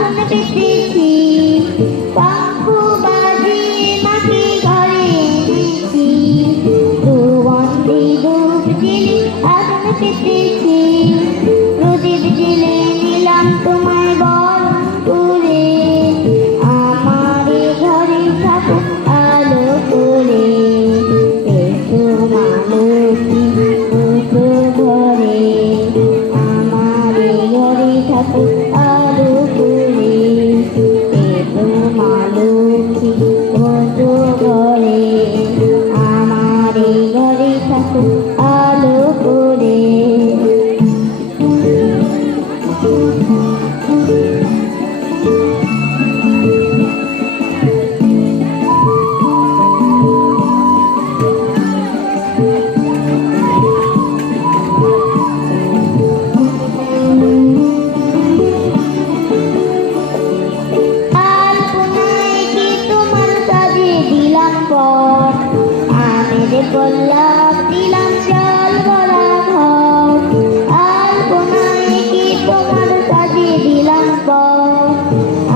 আসন পেতেছি, পঙ্খ বাজিয়ে মাকে ঘরে এনেছি, সুগন্ধি ধূপ জেলে আসন পেতেছি, প্রদীপ জেলে নিলাম তোমায় বরণ করে, আমার ঘরে থাকুক আলো করে। এসো মা লক্ষ্মী এসো ঘরে, আমার ঘরে থাকুক আলো করে। এসো মা লক্ষ্মী এসো ঘরে, আমার ঘরে থাকুক আলো করে। গোলাপ দিলাম জল ভরা ঘর, আলপনায় কি তোমার সাজিয়ে দিলাম পর,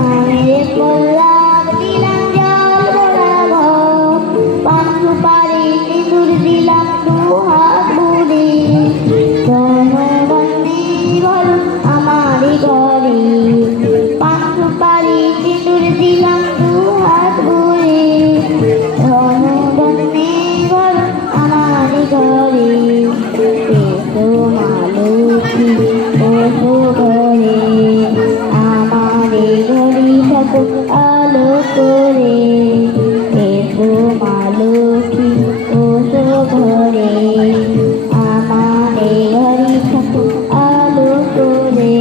আমি গোলাপ দিলাম জল ভরা ঘর, পান সুপারি সিঁদুর দিলাম দু হাত ভরে, ধনবন্দি ভরো আমার ঘরে, পান সুপারি সিঁদুর দিলাম দু হাত ভরে, ধনবন্দি ঘরে। এসো মা লক্ষ্মী এসো ঘরে, আমার ঘরে থাকুক আলো করে। এসো মা লক্ষ্মী এসো ঘরে, আমার ঘরে থাকুক আলো করে।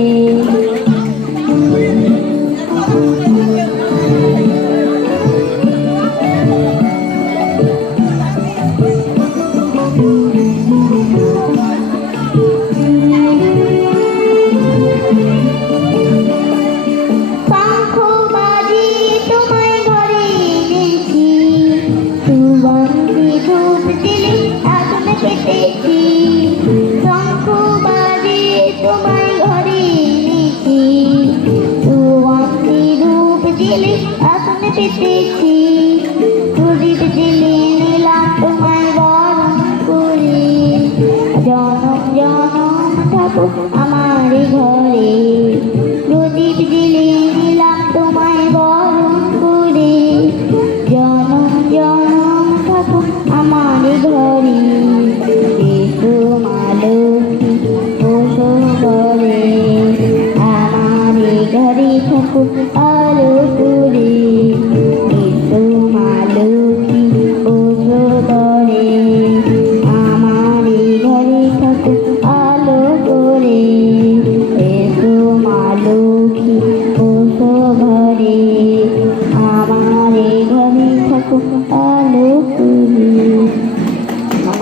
শঙ্খ বাজিয়ে তোমায় ঘরে এনেছি, সুগন্ধি ধূপ জেলে আসন পেতেছি, প্রদীপ জেলে নিলাম তোমায় বরণ করে, জনম জনম থাকুক আমার ঘরে।